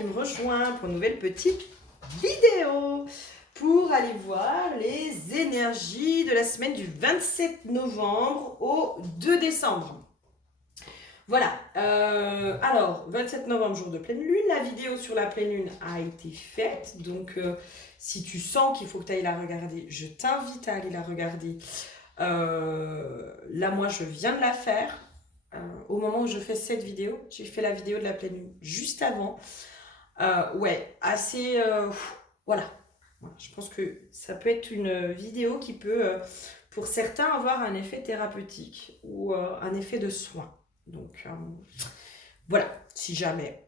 qui me rejoint pour une nouvelle petite vidéo pour aller voir les énergies de la semaine du 27 novembre au 2 décembre. Voilà, alors 27 novembre, jour de pleine lune, la vidéo sur la pleine lune a été faite, donc si tu sens qu'il faut que tu ailles la regarder, je t'invite à aller la regarder. Là, moi, je viens de la faire. Au moment où je fais cette vidéo, j'ai fait la vidéo de la pleine lune juste avant. Ouais, assez... voilà. Je pense que ça peut être une vidéo qui peut, pour certains, avoir un effet thérapeutique ou un effet de soin. Donc, voilà, si jamais.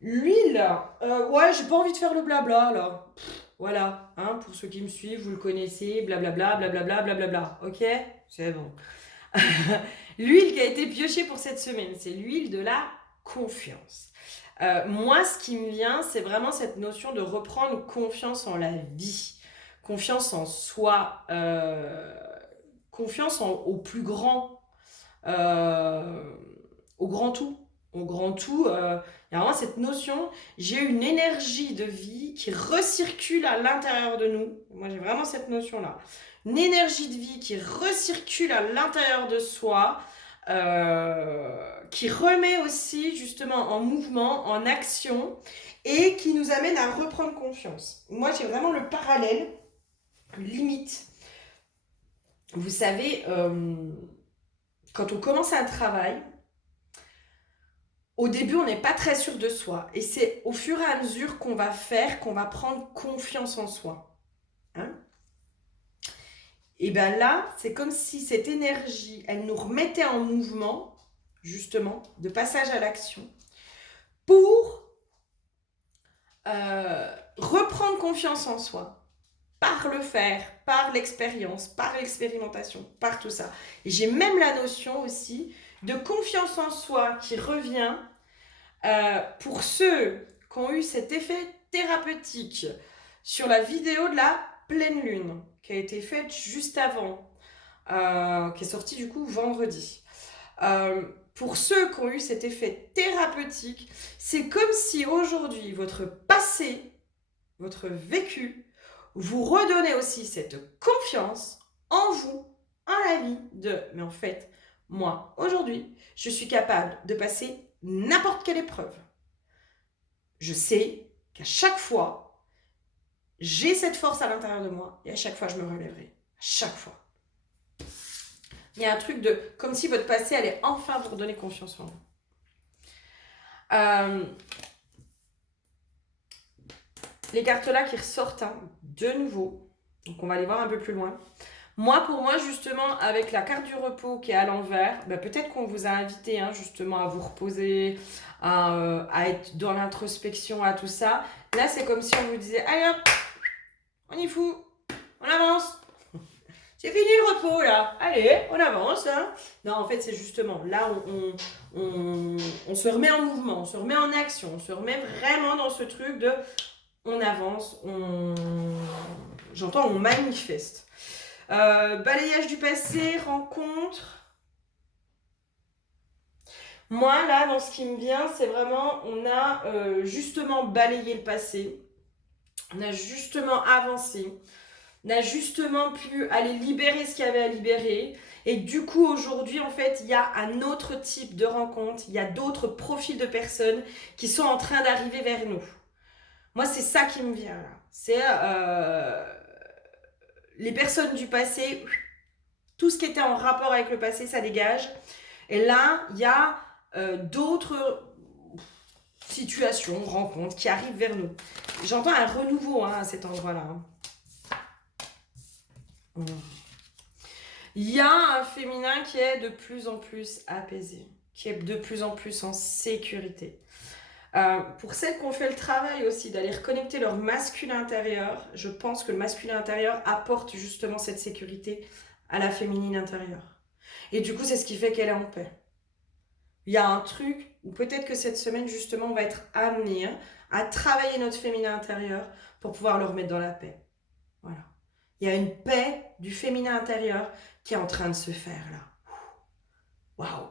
L'huile, ouais, j'ai pas envie de faire le blabla, là. Voilà, hein, pour ceux qui me suivent, vous le connaissez, blablabla, blablabla, blablabla, ok? C'est bon. L'huile qui a été piochée pour cette semaine, c'est l'huile de la confiance. Moi, ce qui me vient, c'est vraiment cette notion de reprendre confiance en la vie, confiance en soi, confiance au plus grand, au grand tout. Au grand tout, il y a vraiment cette notion, j'ai une énergie de vie qui recircule à l'intérieur de nous. Moi, j'ai vraiment cette notion-là. Une énergie de vie qui recircule à l'intérieur de soi, qui remet aussi justement en mouvement, en action, et qui nous amène à reprendre confiance. Moi, j'ai vraiment le parallèle, limite. Vous savez, quand on commence un travail, au début, on n'est pas très sûr de soi. Et c'est au fur et à mesure qu'on va faire, qu'on va prendre confiance en soi. Hein? Et bien là, c'est comme si cette énergie, elle nous remettait en mouvement, justement, de passage à l'action, pour reprendre confiance en soi, par le faire, par l'expérience, par l'expérimentation, par tout ça. Et j'ai même la notion aussi de confiance en soi qui revient pour ceux qui ont eu cet effet thérapeutique sur la vidéo de la pleine lune, qui a été faite juste avant, qui est sortie du coup vendredi. Pour ceux qui ont eu cet effet thérapeutique, c'est comme si aujourd'hui, votre passé, votre vécu, vous redonnez aussi cette confiance en vous, en la vie de, mais en fait, moi, aujourd'hui, je suis capable de passer n'importe quelle épreuve. Je sais qu'à chaque fois, j'ai cette force à l'intérieur de moi et à chaque fois, je me relèverai. À chaque fois. Il y a un truc de, comme si votre passé allait enfin vous redonner confiance en vous. Les cartes là qui ressortent de nouveau, donc on va les voir un peu plus loin. Moi, pour moi, justement, avec la carte du repos qui est à l'envers, peut-être qu'on vous a invité justement à vous reposer, à être dans l'introspection, à tout ça. Là, c'est comme si on vous disait, allez hop, on y fout, on avance. C'est fini le repos là, allez, on avance. Hein. Non, en fait, c'est justement, là, on se remet en mouvement, on se remet en action, on se remet vraiment dans ce truc de, on avance, j'entends, on manifeste. Balayage du passé, rencontre. Moi, là, dans ce qui me vient, c'est vraiment, on a justement balayé le passé, on a justement avancé, on a justement pu aller libérer ce qu'il y avait à libérer. Et du coup, aujourd'hui, en fait, il y a un autre type de rencontre, il y a d'autres profils de personnes qui sont en train d'arriver vers nous. Moi, c'est ça qui me vient, là. C'est les personnes du passé, tout ce qui était en rapport avec le passé, ça dégage. Et là, il y a d'autres situations, rencontres qui arrivent vers nous. J'entends un renouveau à cet endroit-là. Il y a un féminin qui est de plus en plus apaisé, qui est de plus en plus en sécurité. Pour celles qui ont fait le travail aussi d'aller reconnecter leur masculin intérieur, je pense que le masculin intérieur apporte justement cette sécurité à la féminine intérieure. Et du coup, c'est ce qui fait qu'elle est en paix. Il y a un truc où peut-être que cette semaine, justement, on va être amené à travailler notre féminin intérieur pour pouvoir le remettre dans la paix. Voilà. Il y a une paix du féminin intérieur qui est en train de se faire là. Waouh!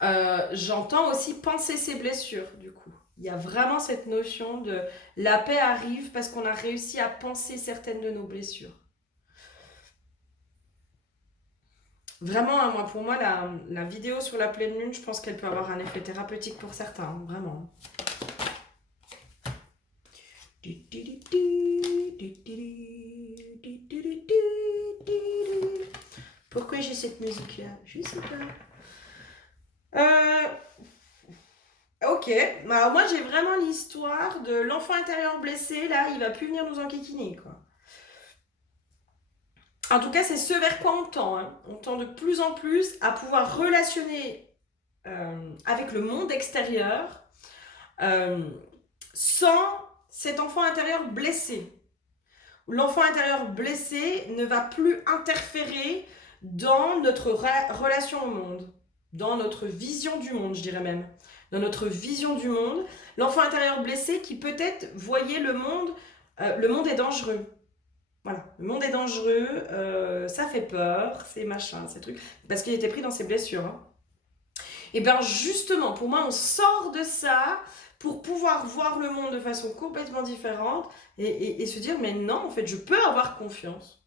J'entends aussi penser ses blessures, du coup. Il y a vraiment cette notion de la paix arrive parce qu'on a réussi à penser certaines de nos blessures. Vraiment, hein, pour moi, la vidéo sur la pleine lune, je pense qu'elle peut avoir un effet thérapeutique pour certains, hein, vraiment. Pourquoi j'ai cette musique-là? Je sais pas. Ok, alors moi j'ai vraiment l'histoire de l'enfant intérieur blessé, là, il va plus venir nous enquiquiner, quoi. En tout cas, c'est ce vers quoi on tend. Hein. On tend de plus en plus à pouvoir relationner avec le monde extérieur sans cet enfant intérieur blessé. L'enfant intérieur blessé ne va plus interférer dans notre relation au monde, dans notre vision du monde, je dirais même. Dans notre vision du monde, l'enfant intérieur blessé qui peut-être voyait le monde est dangereux. Voilà, le monde est dangereux, ça fait peur, c'est machin, ces trucs, parce qu'il était pris dans ses blessures. Hein. Et bien justement, pour moi, on sort de ça pour pouvoir voir le monde de façon complètement différente et se dire, mais non, en fait, je peux avoir confiance.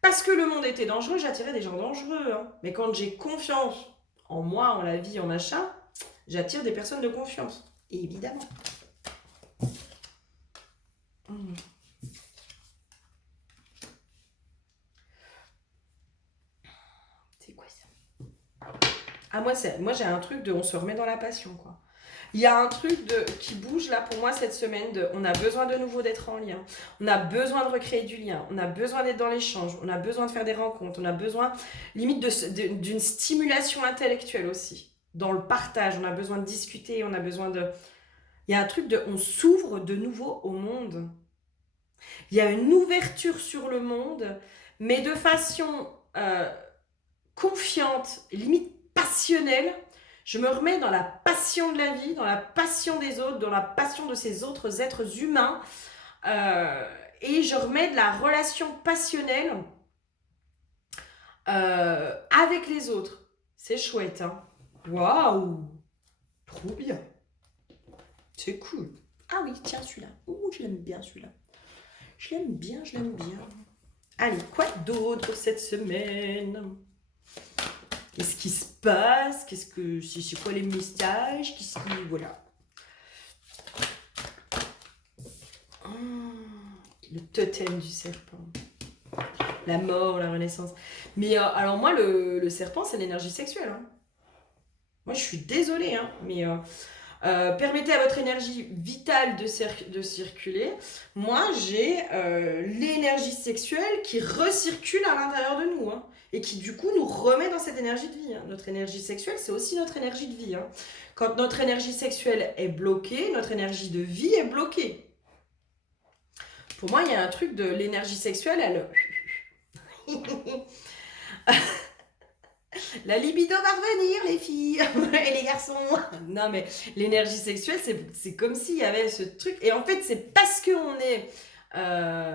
Parce que le monde était dangereux, j'attirais des gens dangereux. Hein. Mais quand j'ai confiance en moi, en la vie, en machin, j'attire des personnes de confiance. Et évidemment. C'est quoi ça? Ah, moi j'ai un truc de on se remet dans la passion, quoi. Il y a un truc qui bouge là pour moi cette semaine on a besoin de nouveau d'être en lien, on a besoin de recréer du lien, on a besoin d'être dans l'échange, on a besoin de faire des rencontres, on a besoin limite d'une stimulation intellectuelle aussi, dans le partage, on a besoin de discuter, on a besoin de... Il y a un truc on s'ouvre de nouveau au monde. Il y a une ouverture sur le monde, mais de façon confiante, limite passionnelle. Je me remets dans la passion de la vie, dans la passion des autres, dans la passion de ces autres êtres humains. Et je remets de la relation passionnelle avec les autres. C'est chouette, hein. Waouh! Trop bien. C'est cool. Ah oui, tiens, celui-là. Ouh, je l'aime bien, celui-là. Je l'aime bien, je l'aime bien. Allez, quoi d'autre cette semaine? Qu'est-ce qui se passe? C'est quoi les messages? Voilà. Le totem du serpent. La mort, la renaissance. Mais alors moi, le serpent, c'est l'énergie sexuelle. Hein. Moi, je suis désolée, hein, mais permettez à votre énergie vitale de circuler. Moi, j'ai l'énergie sexuelle qui recircule à l'intérieur de nous. Hein. Et qui du coup nous remet dans cette énergie de vie. Hein. Notre énergie sexuelle, c'est aussi notre énergie de vie. Hein. Quand notre énergie sexuelle est bloquée, notre énergie de vie est bloquée. Pour moi, il y a un truc de l'énergie sexuelle, elle... La libido va revenir, les filles et les garçons. Non, mais l'énergie sexuelle, c'est comme s'il y avait ce truc. Et en fait, c'est parce qu'on est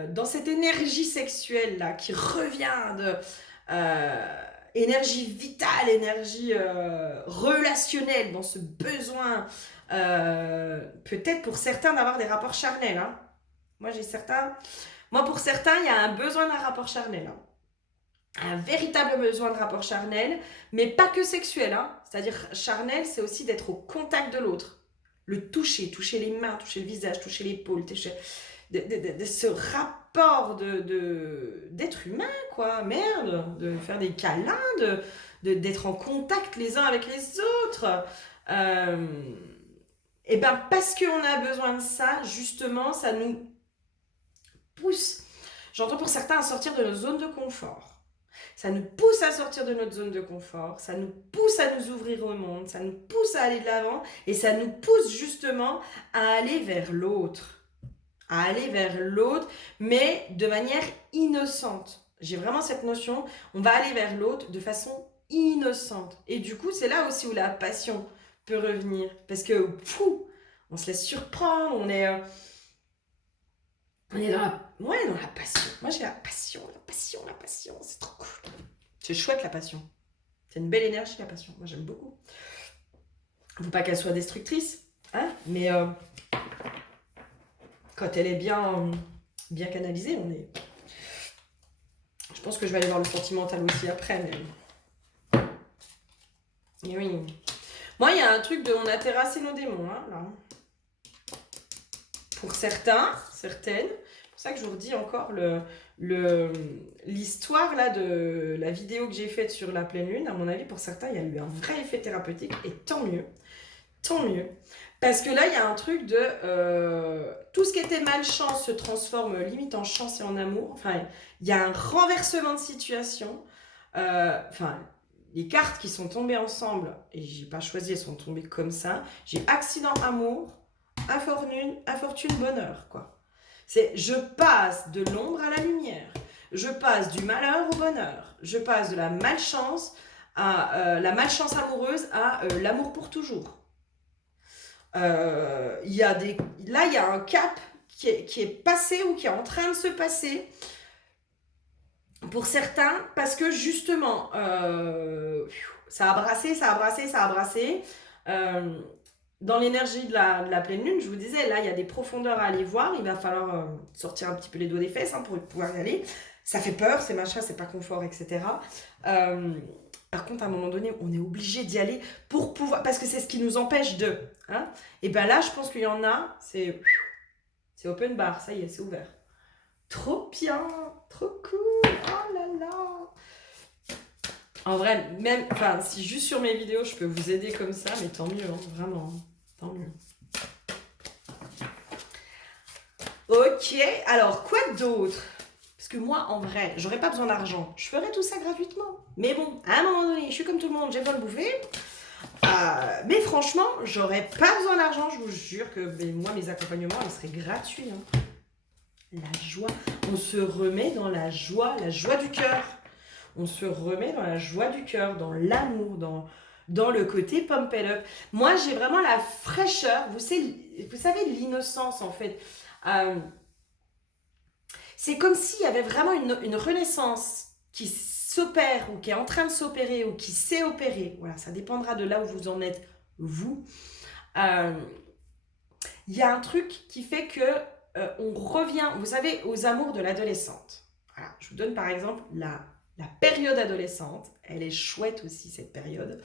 dans cette énergie sexuelle là qui revient de... énergie vitale, énergie relationnelle, dans ce besoin, peut-être pour certains d'avoir des rapports charnels. Hein. Moi, pour certains, il y a un besoin d'un rapport charnel. Hein. Un véritable besoin de rapport charnel, mais pas que sexuel. Hein. C'est-à-dire, charnel, c'est aussi d'être au contact de l'autre. Le toucher les mains, toucher le visage, toucher l'épaule, de ce rapport d'être humain, quoi, merde, de faire des câlins, d'être en contact les uns avec les autres. Et ben parce qu'on a besoin de ça, justement, ça nous pousse, j'entends pour certains, à sortir de nos zones de confort. Ça nous pousse à sortir de notre zone de confort, ça nous pousse à nous ouvrir au monde, ça nous pousse à aller de l'avant et ça nous pousse justement à aller vers l'autre. Mais de manière innocente. J'ai vraiment cette notion, on va aller vers l'autre de façon innocente. Et du coup, c'est là aussi où la passion peut revenir. Parce que, on se laisse surprendre, on est dans la passion. Moi, j'ai la passion, c'est trop cool. C'est chouette, la passion. C'est une belle énergie, la passion. Moi, j'aime beaucoup. Faut pas qu'elle soit destructrice, hein, mais quand elle est bien canalisée, on est... Je pense que je vais aller voir le sentimental aussi après, mais... Et oui. Moi, il y a un truc de... On a terrassé nos démons, hein, là. Pour certains, certaines. C'est pour ça que je vous redis encore l'histoire là de la vidéo que j'ai faite sur la pleine lune. À mon avis, pour certains, il y a eu un vrai effet thérapeutique. Et tant mieux. Tant mieux. Parce que là, il y a un truc de... tout ce qui était malchance se transforme limite en chance et en amour. Enfin, il y a un renversement de situation. Enfin, les cartes qui sont tombées ensemble, et j'ai pas choisi, elles sont tombées comme ça. J'ai accident, amour, infortune, bonheur, quoi. C'est je passe de l'ombre à la lumière. Je passe du malheur au bonheur. Je passe de la malchance à la malchance amoureuse à l'amour pour toujours. Là, il y a un cap qui est passé ou qui est en train de se passer pour certains, parce que justement, ça a brassé. Dans l'énergie de la pleine lune, je vous disais, là, il y a des profondeurs à aller voir. Il va falloir sortir un petit peu les doigts des fesses pour pouvoir y aller. Ça fait peur, c'est machin, c'est pas confort, etc. Par contre, à un moment donné, on est obligé d'y aller pour pouvoir... Parce que c'est ce qui nous empêche de... Hein. Et bien là, je pense qu'il y en a, c'est open bar, ça y est, c'est ouvert. Trop bien, trop cool, oh là là. En vrai, même, enfin, si juste sur mes vidéos, je peux vous aider comme ça, mais tant mieux, hein, vraiment, tant mieux. Ok, alors, quoi d'autre? Parce que moi, en vrai, j'aurais pas besoin d'argent. Je ferais tout ça gratuitement. Mais bon, à un moment donné, je suis comme tout le monde, j'ai besoin de bouffer. Mais franchement, j'aurais pas besoin d'argent. Je vous jure que moi, mes accompagnements, ils seraient gratuits. Hein. La joie. On se remet dans la joie du cœur. On se remet dans la joie du cœur, dans l'amour, dans le côté pump it up. Moi, j'ai vraiment la fraîcheur. Vous savez, l'innocence, en fait. C'est comme s'il y avait vraiment une renaissance qui s'opère ou qui est en train de s'opérer ou qui s'est opérée. Voilà, ça dépendra de là où vous en êtes, vous. Il y a un truc qui fait que on revient, vous savez, aux amours de l'adolescente. Voilà, je vous donne par exemple la période adolescente. Elle est chouette aussi, cette période,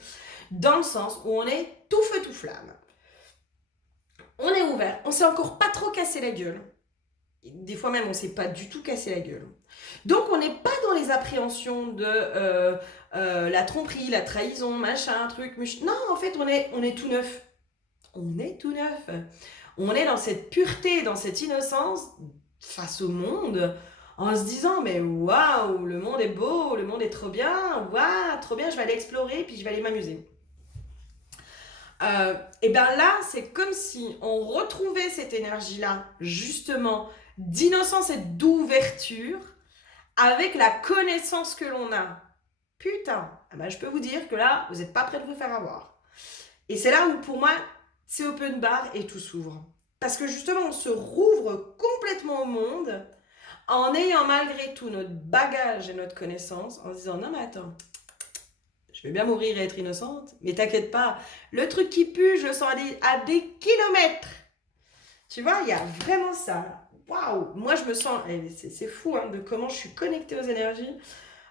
dans le sens où on est tout feu, tout flamme. On est ouvert, on s'est encore pas trop cassé la gueule. Des fois même, on ne s'est pas du tout cassé la gueule. Donc, on n'est pas dans les appréhensions de la tromperie, la trahison, machin, truc. Non, en fait, on est tout neuf. On est tout neuf. On est dans cette pureté, dans cette innocence face au monde, en se disant, mais waouh, le monde est beau, le monde est trop bien, waouh, trop bien, je vais aller explorer, puis je vais aller m'amuser. Et bien là, c'est comme si on retrouvait cette énergie-là, justement, d'innocence et d'ouverture avec la connaissance que l'on a. Putain, je peux vous dire que là, vous n'êtes pas prêts de vous faire avoir. Et c'est là où, pour moi, c'est open bar et tout s'ouvre. Parce que justement, on se rouvre complètement au monde en ayant malgré tout notre bagage et notre connaissance, en se disant, non mais attends, je vais bien mourir et être innocente, mais t'inquiète pas, le truc qui pue, je le sens à des kilomètres. Tu vois, il y a vraiment ça. Waouh, moi je me sens, c'est fou hein, de comment je suis connectée aux énergies.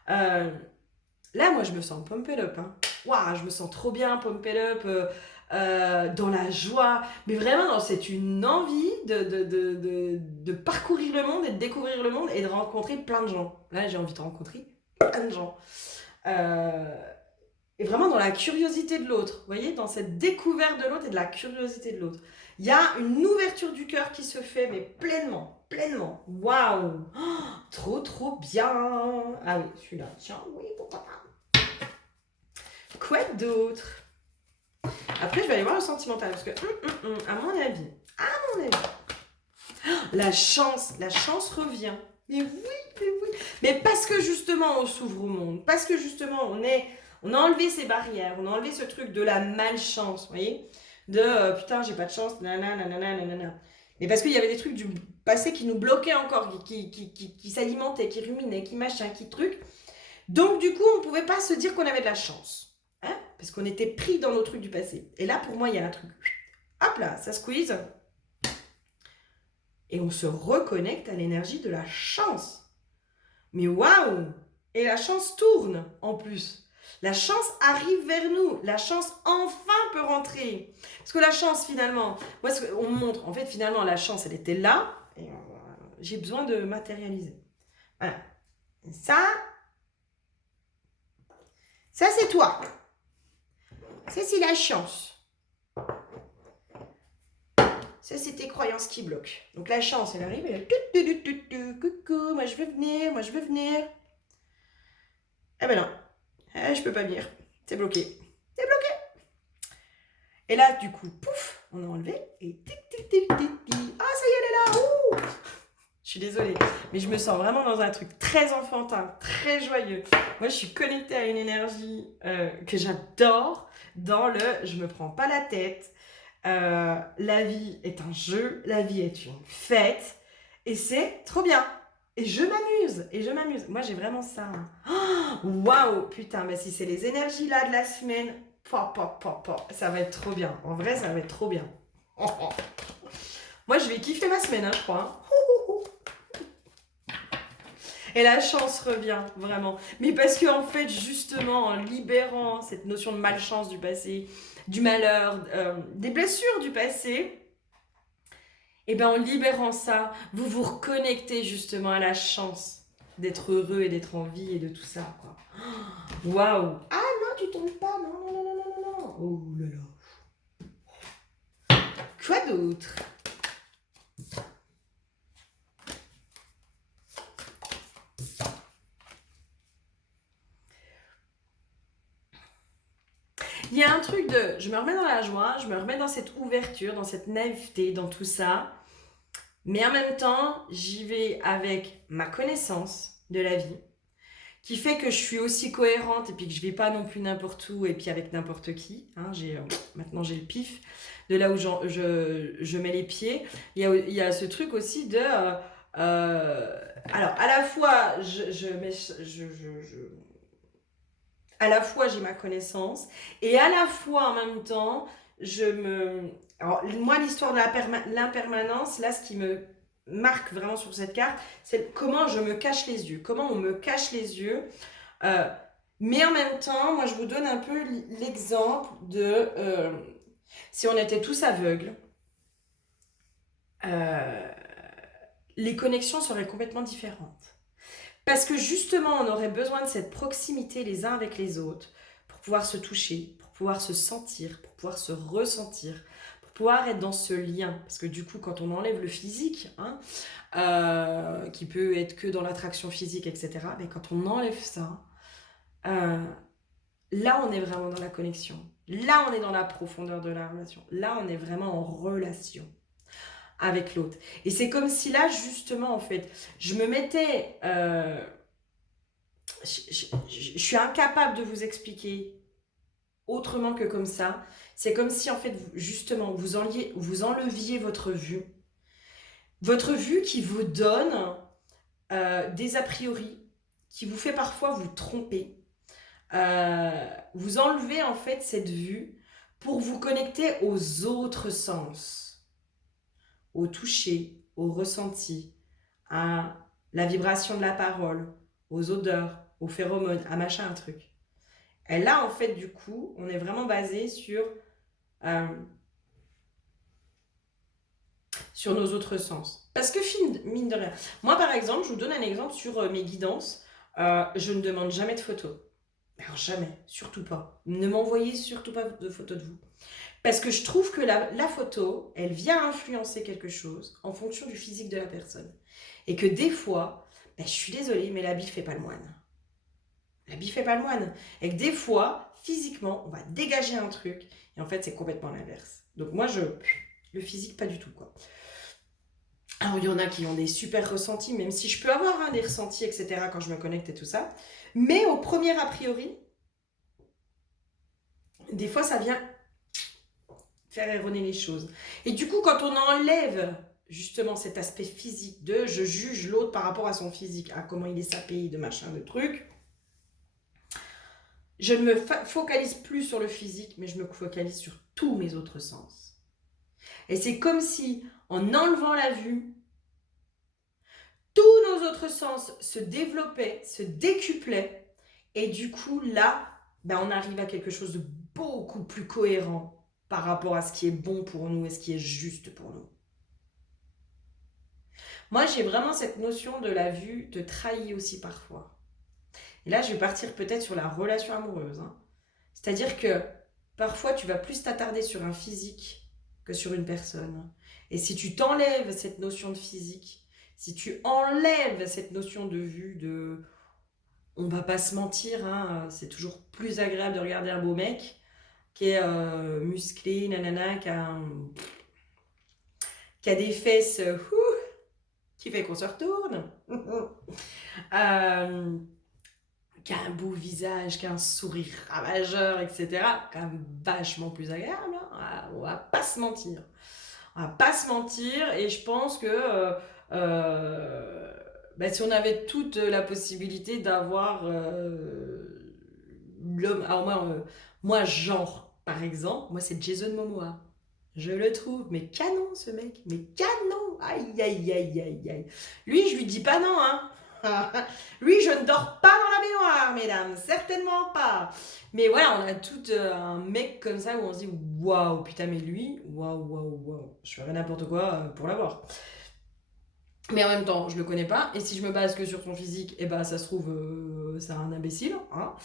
Là, moi je me sens pump it up. Hein. Waouh, je me sens trop bien pump it up, dans la joie, mais vraiment c'est une envie de parcourir le monde et de découvrir le monde et de rencontrer plein de gens. Là, j'ai envie de rencontrer plein de gens. Et vraiment dans la curiosité de l'autre, vous voyez, dans cette découverte de l'autre et de la curiosité de l'autre. Il y a une ouverture du cœur qui se fait, mais pleinement. Waouh, oh, trop bien. Ah oui, celui-là, tiens, oui, pourquoi pas. Quoi d'autre? Après, je vais aller voir le sentimental, parce que, à mon avis, la chance revient. Mais oui. Mais parce que justement, on s'ouvre au monde, parce que justement, on a enlevé ces barrières, on a enlevé ce truc de la malchance, vous voyez, de putain, j'ai pas de chance, nanana. Mais parce qu'il y avait des trucs du passé qui nous bloquaient encore, qui s'alimentaient, qui ruminaient, qui machin, qui truc. Donc, du coup, on pouvait pas se dire qu'on avait de la chance. Hein, parce qu'on était pris dans nos trucs du passé. Et là, pour moi, il y a un truc. Hop là, ça squeeze. Et on se reconnecte à l'énergie de la chance. Mais waouh! Et la chance tourne en plus. La chance arrive vers nous. La chance enfin peut rentrer. Parce que la chance finalement, moi on montre, en fait finalement la chance elle était là. Et j'ai besoin de matérialiser. Voilà. Ça c'est toi. Ça c'est la chance. Ça, c'est tes croyances qui bloquent. Donc la chance, elle arrive, elle est coucou, moi je veux venir, moi je veux venir. Eh ben non, je peux pas venir. C'est bloqué. C'est bloqué. Et là, du coup, pouf, on a enlevé et tic tic tic tic tic. Ah, ça y est, elle est là. Ouh. Je suis désolée, mais je me sens vraiment dans un truc très enfantin, très joyeux. Moi, je suis connectée à une énergie que j'adore dans le je me prends pas la tête. La vie est un jeu, la vie est une fête et c'est trop bien. Et je m'amuse. Moi, j'ai vraiment ça. Waouh, putain, mais si c'est les énergies là de la semaine, ça va être trop bien. En vrai, ça va être trop bien. Moi, je vais kiffer ma semaine, hein, je crois. Et la chance revient, vraiment. Mais parce que en fait, justement, en libérant cette notion de malchance du passé, du malheur, des blessures du passé, et ben en libérant ça, vous vous reconnectez justement à la chance d'être heureux et d'être en vie et de tout ça, quoi. Waouh! Ah non, tu tombes pas, non. Oh là là. Quoi d'autre? Il y a un truc de, je me remets dans la joie, je me remets dans cette ouverture, dans cette naïveté, dans tout ça. Mais en même temps, j'y vais avec ma connaissance de la vie, qui fait que je suis aussi cohérente et puis que je vais pas non plus n'importe où et puis avec n'importe qui. Hein, maintenant, j'ai le pif de là où je mets les pieds. Il y a ce truc aussi de... alors, à la fois, à la fois j'ai ma connaissance et à la fois en même temps alors moi l'histoire de l'impermanence là ce qui me marque vraiment sur cette carte c'est comment je me cache les yeux, comment on me cache les yeux. Mais en même temps moi je vous donne un peu l'exemple de si on était tous aveugles, les connexions seraient complètement différentes. Parce que justement, on aurait besoin de cette proximité les uns avec les autres pour pouvoir se toucher, pour pouvoir se sentir, pour pouvoir se ressentir, pour pouvoir être dans ce lien. Parce que du coup, quand on enlève le physique, qui peut être que dans l'attraction physique, etc., mais quand on enlève ça, là, on est vraiment dans la connexion. Là, on est dans la profondeur de la relation. Là, on est vraiment en relation avec l'autre. Et c'est comme si là, justement, en fait, je me mettais... je suis incapable de vous expliquer autrement que comme ça. C'est comme si, en fait, justement, vous enleviez votre vue. Votre vue qui vous donne des a priori, qui vous fait parfois vous tromper. Vous enlevez, en fait, cette vue pour vous connecter aux autres sens. Au toucher, au ressenti, à la vibration de la parole, aux odeurs, aux phéromones, à machin, un truc. Et là, en fait, du coup, on est vraiment basé sur nos autres sens. Parce que, mine de rien, moi, par exemple, je vous donne un exemple sur mes guidances. Je ne demande jamais de photos. Alors, jamais, surtout pas. Ne m'envoyez surtout pas de photos de vous. Parce que je trouve que la photo, elle vient influencer quelque chose en fonction du physique de la personne. Et que des fois, je suis désolée, mais l'habit fait pas le moine. L'habit fait pas le moine. Et que des fois, physiquement, on va dégager un truc. Et en fait, c'est complètement l'inverse. Donc moi, le physique, pas du tout, quoi. Alors, il y en a qui ont des super ressentis, même si je peux avoir des ressentis, etc., quand je me connecte et tout ça. Mais au premier a priori, des fois, ça vient faire erroner les choses. Et du coup, quand on enlève justement cet aspect physique de je juge l'autre par rapport à son physique, à comment il est sapé, de machin, de trucs, je ne me focalise plus sur le physique, mais je me focalise sur tous mes autres sens. Et c'est comme si, en enlevant la vue, tous nos autres sens se développaient, se décuplaient, et du coup, là, on arrive à quelque chose de beaucoup plus cohérent par rapport à ce qui est bon pour nous et ce qui est juste pour nous. Moi, j'ai vraiment cette notion de la vue te trahit aussi parfois. Et là, je vais partir peut-être sur la relation amoureuse. Hein. C'est-à-dire que parfois, tu vas plus t'attarder sur un physique que sur une personne. Et si tu t'enlèves cette notion de physique, si tu enlèves cette notion de vue, de... On va pas se mentir, hein, c'est toujours plus agréable de regarder un beau mec qui est musclé, nanana, qui a des fesses qui fait qu'on se retourne, qui a un beau visage, qui a un sourire ravageur, etc. Quand même vachement plus agréable, hein. On va pas se mentir. On va pas se mentir, et je pense que si on avait toute la possibilité d'avoir l'homme... Alors moi, genre, par exemple, moi c'est Jason Momoa. Je le trouve, mais canon ce mec, mais canon. Aïe, aïe, aïe, aïe, aïe. Lui, je lui dis pas non, hein. Lui, je ne dors pas dans la baignoire, mesdames, certainement pas. Mais voilà, on a tout un mec comme ça où on se dit waouh, putain, mais lui, waouh, waouh, waouh, je ferais n'importe quoi pour l'avoir. Mais en même temps, je le connais pas, et si je me base que sur son physique, ça se trouve, c'est un imbécile, hein.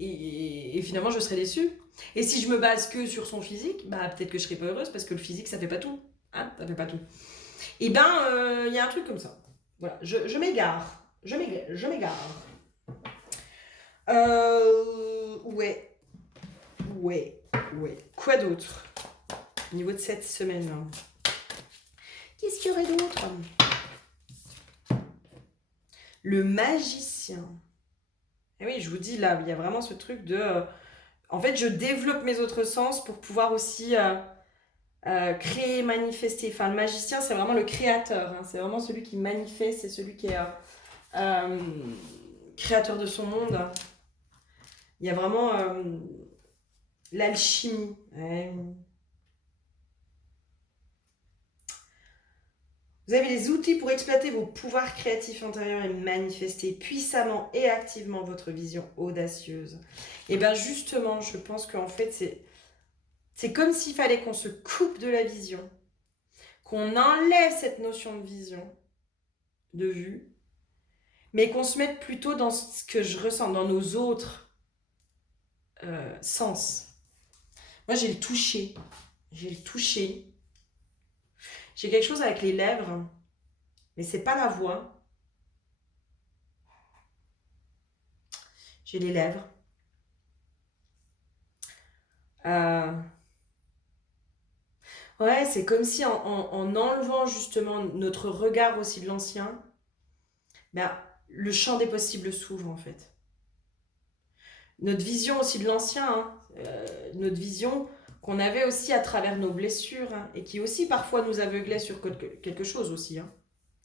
Et finalement, je serais déçue. Et si je me base que sur son physique, peut-être que je serais pas heureuse, parce que le physique, ça fait pas tout. Hein, ça fait pas tout. Et y a un truc comme ça. Voilà, je m'égare. Je m'égare. Ouais. Quoi d'autre au niveau de cette semaine? Qu'est-ce qu'il y aurait d'autre? Le magicien. Et oui, je vous dis, là, il y a vraiment ce truc de... en fait, je développe mes autres sens pour pouvoir aussi créer, manifester. Enfin, le magicien, c'est vraiment le créateur. Hein. C'est vraiment celui qui manifeste, c'est celui qui est créateur de son monde. Il y a vraiment l'alchimie. Ouais. Vous avez les outils pour exploiter vos pouvoirs créatifs intérieurs et manifester puissamment et activement votre vision audacieuse. Et bien justement, je pense qu'en fait, c'est comme s'il fallait qu'on se coupe de la vision, qu'on enlève cette notion de vision, de vue, mais qu'on se mette plutôt dans ce que je ressens, dans nos autres sens. Moi, j'ai le toucher. J'ai quelque chose avec les lèvres, mais c'est pas la voix. J'ai les lèvres. Ouais, c'est comme si en enlevant justement notre regard aussi de l'ancien, le champ des possibles s'ouvre en fait. Notre vision aussi de l'ancien, hein, notre vision qu'on avait aussi à travers nos blessures, hein, et qui aussi parfois nous aveuglait sur quelque chose aussi. Hein.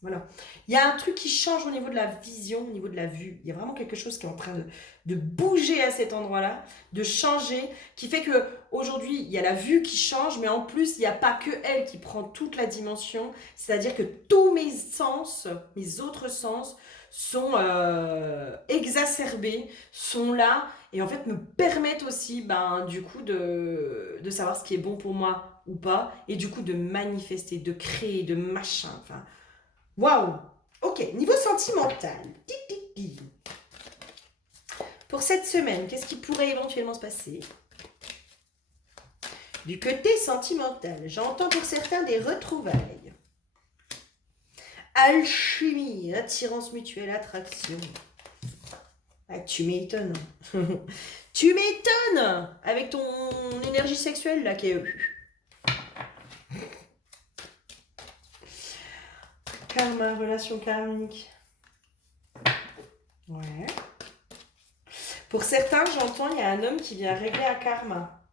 Voilà. Il y a un truc qui change au niveau de la vision, au niveau de la vue. Il y a vraiment quelque chose qui est en train de bouger à cet endroit-là, de changer, qui fait qu'aujourd'hui, il y a la vue qui change, mais en plus, il n'y a pas que elle qui prend toute la dimension. C'est-à-dire que tous mes sens, mes autres sens, sont exacerbés, sont là, et en fait me permettent aussi, du coup, de savoir ce qui est bon pour moi ou pas, et du coup de manifester, de créer, de machin, enfin... Waouh! Ok, niveau sentimental. Pour cette semaine, qu'est-ce qui pourrait éventuellement se passer? Du côté sentimental, j'entends pour certains des retrouvailles. Alchimie, attirance mutuelle, attraction. Ah, tu m'étonnes. Tu m'étonnes avec ton énergie sexuelle là qui est... Karma, relation karmique. Ouais. Pour certains, j'entends, il y a un homme qui vient régler un karma.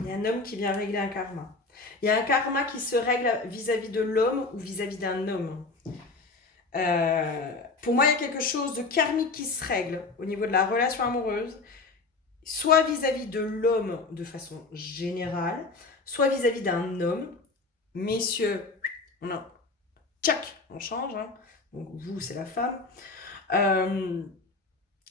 Il y a un homme qui vient régler un karma. Il y a un karma qui se règle vis-à-vis de l'homme ou vis-à-vis d'un homme. Pour moi, il y a quelque chose de karmique qui se règle au niveau de la relation amoureuse, soit vis-à-vis de l'homme de façon générale, soit vis-à-vis d'un homme. Messieurs, tchac, on change. Hein. Donc vous, c'est la femme.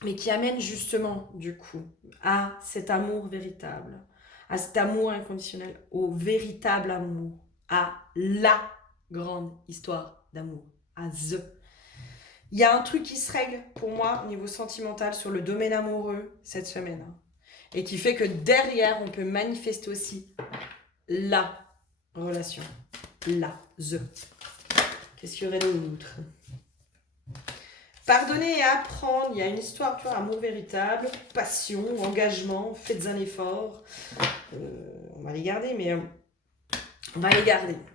Mais qui amène justement, du coup, à cet amour véritable, à cet amour inconditionnel, au véritable amour, à la grande histoire d'amour, à The. Il y a un truc qui se règle pour moi au niveau sentimental sur le domaine amoureux cette semaine. Hein, et qui fait que derrière, on peut manifester aussi la relation, la The. Qu'est-ce qu'il y aurait d'autre ? Pardonner et apprendre, il y a une histoire, tu vois, amour véritable, passion, engagement, faites un effort. On va les garder, mais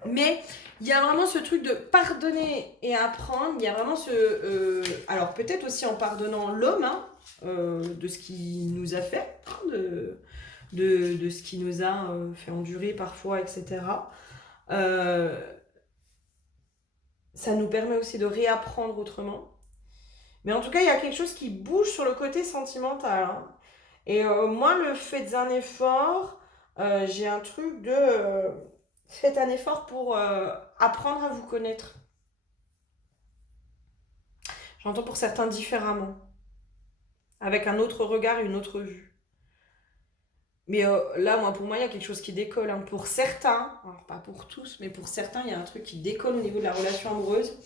Mais il y a vraiment ce truc de pardonner et apprendre. Il y a vraiment ce... alors peut-être aussi en pardonnant l'homme, hein, de ce qu'il nous a fait, hein, de ce qui nous a fait endurer parfois, etc. Ça nous permet aussi de réapprendre autrement. Mais en tout cas, il y a quelque chose qui bouge sur le côté sentimental. Hein. Et moi, le faites un effort, j'ai un truc de... faites un effort pour apprendre à vous connaître. J'entends pour certains différemment. Avec un autre regard et une autre vue. Mais là, pour moi, il y a quelque chose qui décolle. Hein. Pour certains, alors pas pour tous, mais pour certains, il y a un truc qui décolle au niveau de la relation amoureuse.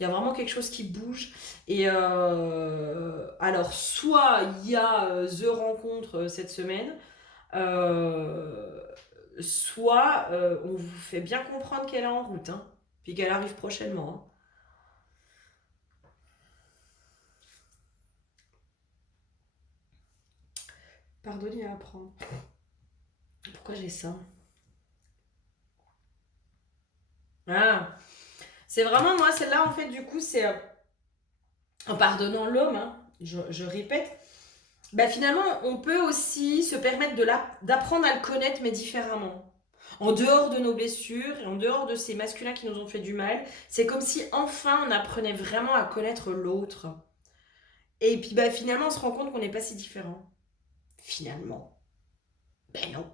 Il y a vraiment quelque chose qui bouge. Et alors, soit il y a The Rencontre cette semaine, soit on vous fait bien comprendre qu'elle est en route, hein, puis qu'elle arrive prochainement. Hein. Pardonnez à apprendre. Pourquoi j'ai ça ? Ah, c'est vraiment moi, celle-là, en fait, du coup, c'est en pardonnant l'homme, hein, je répète, finalement, on peut aussi se permettre d'apprendre à le connaître, mais différemment. En dehors de nos blessures et en dehors de ces masculins qui nous ont fait du mal, c'est comme si enfin on apprenait vraiment à connaître l'autre. Et puis finalement, on se rend compte qu'on n'est pas si différent. Finalement. Non.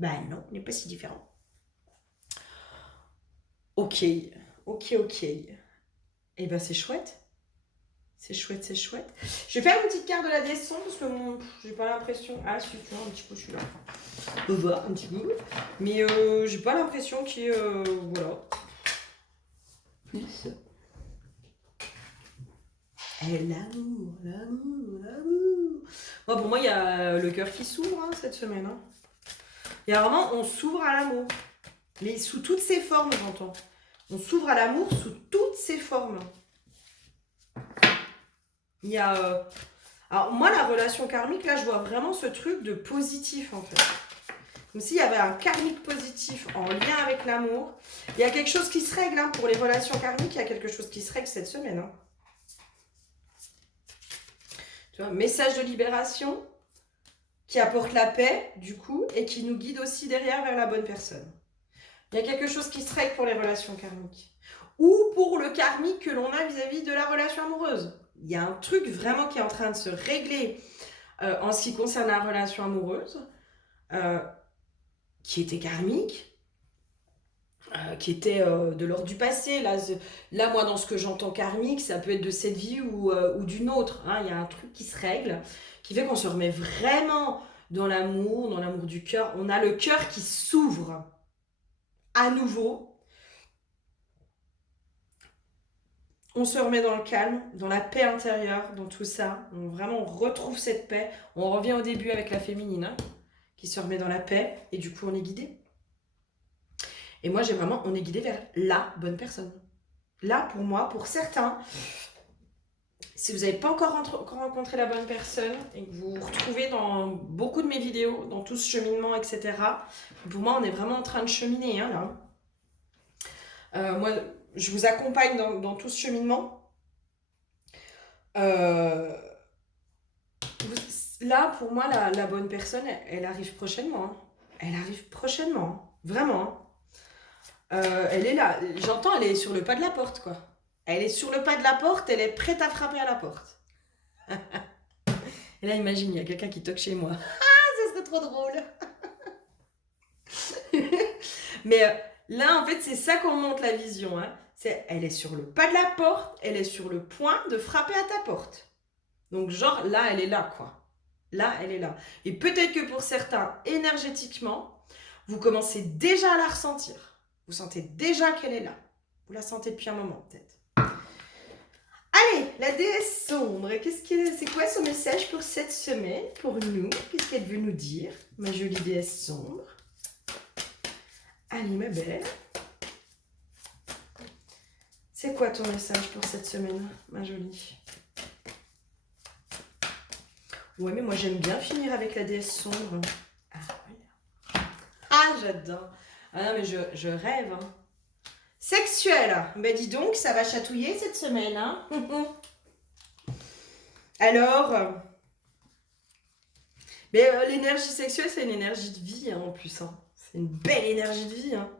Non, on n'est pas si différent. Ok. Et c'est chouette. C'est chouette. Je vais faire une petite carte de la descente parce que j'ai pas l'impression... Ah, si, tu vois, un petit peu, je suis là. On va voir un petit peu. Mais j'ai pas l'impression qu'il y ait... voilà. Plus. Et l'amour. Bon, pour moi, il y a le cœur qui s'ouvre cette semaine. Hein. Il y a vraiment... On s'ouvre à l'amour. Mais sous toutes ses formes, j'entends. On s'ouvre à l'amour sous toutes ses formes. Il y a... Alors moi, la relation karmique, là, je vois vraiment ce truc de positif, en fait. Comme s'il y avait un karmique positif en lien avec l'amour. Il y a quelque chose qui se règle, hein, pour les relations karmiques, il y a quelque chose qui se règle cette semaine. Hein. Tu vois, message de libération qui apporte la paix, du coup, et qui nous guide aussi derrière vers la bonne personne. Il y a quelque chose qui se règle pour les relations karmiques. Ou pour le karmique que l'on a vis-à-vis de la relation amoureuse. Il y a un truc vraiment qui est en train de se régler en ce qui concerne la relation amoureuse, qui était karmique, qui était de l'ordre du passé. Là, moi, dans ce que j'entends karmique, ça peut être de cette vie ou d'une autre. Hein. Il y a un truc qui se règle, qui fait qu'on se remet vraiment dans l'amour du cœur. On a le cœur qui s'ouvre à nouveau. On se remet dans le calme, dans la paix intérieure, dans tout ça. On retrouve cette paix. On revient au début avec la féminine, hein, qui se remet dans la paix. Et du coup, on est guidé. Et moi, on est guidé vers la bonne personne. Là, pour moi, pour certains, si vous n'avez pas encore rencontré la bonne personne et que vous vous retrouvez dans beaucoup de mes vidéos, dans tout ce cheminement, etc., pour moi, on est vraiment en train de cheminer, hein, là. Moi, je vous accompagne dans tout ce cheminement. Là, pour moi, la bonne personne, elle arrive prochainement. Hein. Elle arrive prochainement. Hein. Vraiment. Hein. Elle est là. J'entends, elle est sur le pas de la porte, quoi. Elle est sur le pas de la porte, elle est prête à frapper à la porte. Et là, imagine, il y a quelqu'un qui toque chez moi. Ah, ça serait trop drôle. Mais là, en fait, c'est ça qu'on montre la vision. Hein. Elle est sur le pas de la porte, elle est sur le point de frapper à ta porte. Donc, genre, là, elle est là, quoi. Là, elle est là. Et peut-être que pour certains, énergétiquement, vous commencez déjà à la ressentir. Vous sentez déjà qu'elle est là. Vous la sentez depuis un moment, peut-être. Allez, la déesse sombre. C'est quoi son message pour cette semaine, pour nous? Qu'est-ce qu'elle veut nous dire, ma jolie déesse sombre? Allez, ma belle. C'est quoi ton message pour cette semaine, ma jolie? Ouais, mais moi j'aime bien finir avec la déesse sombre. Ah, voilà. Ah, j'adore. Ah non, mais je rêve. Hein. Sexuel. Ben dis donc, ça va chatouiller cette semaine. Hein. Alors, l'énergie sexuelle, c'est une énergie de vie hein, en plus. Hein. C'est une belle énergie de vie. Hein.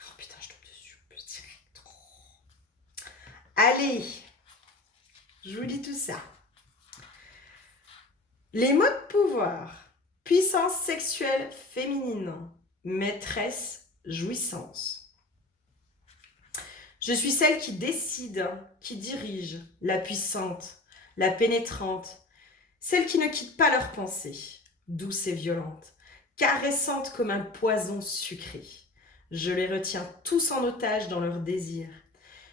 Oh putain, je tombe dessus. Je dirais trop. Allez, je vous dis tout ça. Les mots de pouvoir. Puissance sexuelle féminine. Maîtresse, jouissance. Je suis celle qui décide, qui dirige, la puissante, la pénétrante, celle qui ne quitte pas leurs pensées, douce et violente, caressante comme un poison sucré. Je les retiens tous en otage dans leurs désirs.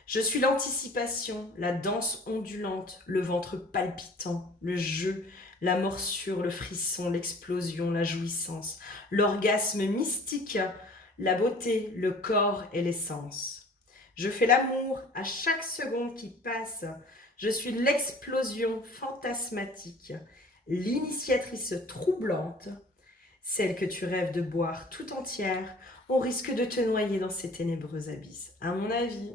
Je suis l'anticipation, la danse ondulante, le ventre palpitant, le jeu, la morsure, le frisson, l'explosion, la jouissance, l'orgasme mystique, la beauté, le corps et l'essence. Je fais l'amour à chaque seconde qui passe. Je suis l'explosion fantasmatique, l'initiatrice troublante, celle que tu rêves de boire tout entière au risque de te noyer dans ces ténébreux abysses. À mon avis,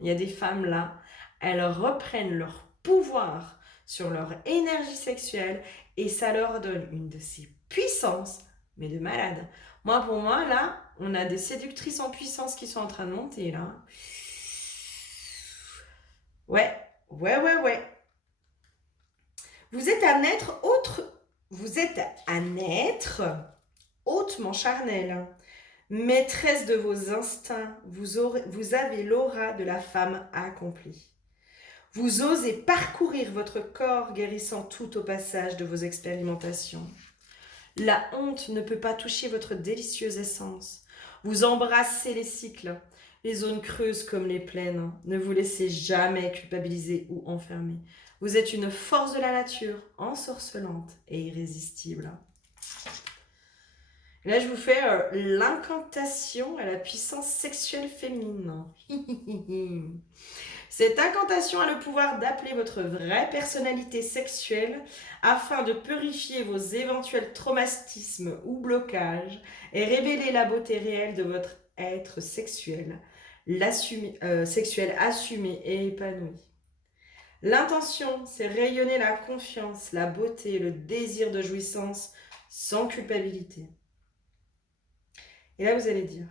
il y a des femmes là, elles reprennent leur pouvoir sur leur énergie sexuelle et ça leur donne une de ces puissances, mais de malade. Pour moi, là, on a des séductrices en puissance qui sont en train de monter, là. Ouais. Vous êtes un être hautement charnel. Maîtresse de vos instincts, vous avez l'aura de la femme accomplie. Vous osez parcourir votre corps, guérissant tout au passage de vos expérimentations. La honte ne peut pas toucher votre délicieuse essence. Vous embrassez les cycles, les zones creuses comme les plaines. Ne vous laissez jamais culpabiliser ou enfermer. Vous êtes une force de la nature, ensorcelante et irrésistible. Et là, je vous fais l'incantation à la puissance sexuelle féminine. Cette incantation a le pouvoir d'appeler votre vraie personnalité sexuelle afin de purifier vos éventuels traumatismes ou blocages et révéler la beauté réelle de votre être sexuel, sexuel assumé et épanoui. L'intention, c'est rayonner la confiance, la beauté, le désir de jouissance sans culpabilité. Et là, vous allez dire,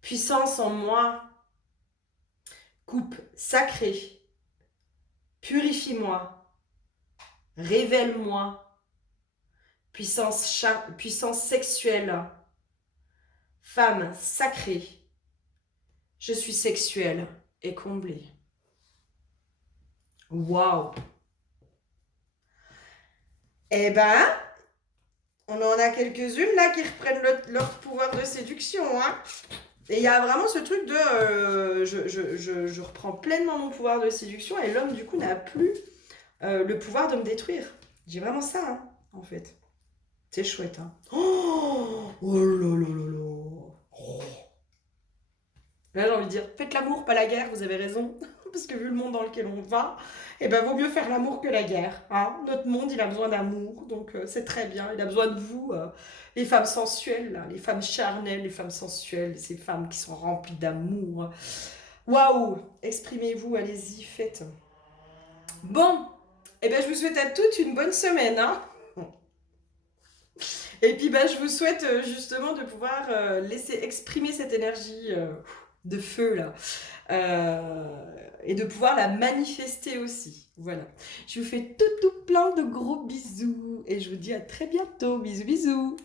puissance en moi, coupe sacrée, purifie-moi, révèle-moi, puissance sexuelle, femme sacrée, je suis sexuelle et comblée. Waouh! Eh ben, on en a quelques-unes là qui reprennent leur pouvoir de séduction, hein. Et il y a vraiment ce truc de je reprends pleinement mon pouvoir de séduction et l'homme du coup n'a plus le pouvoir de me détruire. J'ai vraiment ça, hein, en fait. C'est chouette, hein. Oh là là là là. Oh. Là, j'ai envie de dire, faites l'amour, pas la guerre, vous avez raison. Parce que vu le monde dans lequel on va, vaut mieux faire l'amour que la guerre. Hein. Notre monde, il a besoin d'amour, donc c'est très bien. Il a besoin de vous, les femmes sensuelles, là, les femmes charnelles, les femmes sensuelles, ces femmes qui sont remplies d'amour. Waouh! Exprimez-vous, allez-y, faites. Bon, je vous souhaite à toutes une bonne semaine. Hein. Et puis, je vous souhaite justement de pouvoir laisser exprimer cette énergie de feu là. Et de pouvoir la manifester aussi. Voilà. Je vous fais tout plein de gros bisous et je vous dis à très bientôt. Bisous bisous.